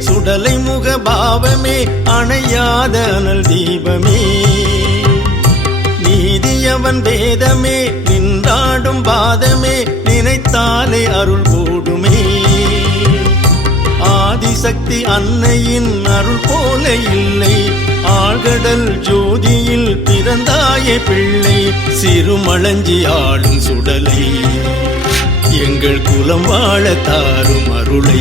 சுடலை முக பாவமே அணையாத அனல் தீபமே நீதியவன் வேதமே நின்றாடும் பாதமே நினைத்தாலே அருள் கூடுமே ஆதிசக்தி அன்னையின் அருள் போல இல்லை ஆழ்கடல் ஜோதியில் பிறந்தாயே பிள்ளை சிறுமளஞ்சி ஆளும் சுடலை எங்கள் குலம் வாழ தாரும் அருளை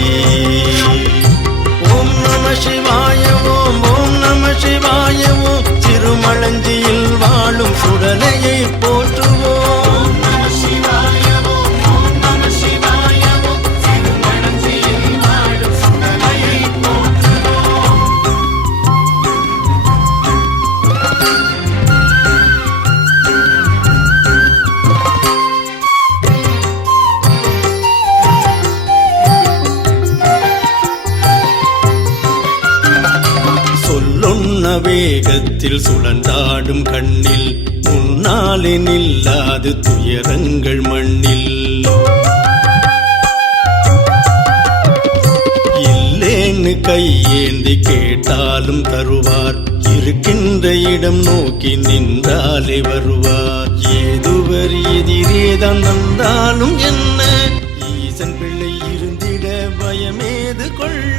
ஓம் நம சிவாய ஓம் ஓம் நம சிவாய ஓம் சிறுமளஞ்சியில் வாழும் சுடலையை போற்றுவோம் வேகத்தில் சுழன்றாடும் கண்ணில் முன்னாலே நில்லாது துயரங்கள் மண்ணில் இல்லேன்னு கையேந்தி கேட்டாலும் தருவார் இருக்கின்ற இடம் நோக்கி நின்றாலே வருவார் ஏதுவர் எதிரேதான் வந்தாலும் என்ன ஈசன் பிள்ளை இருந்திட பயமேது கொள்ள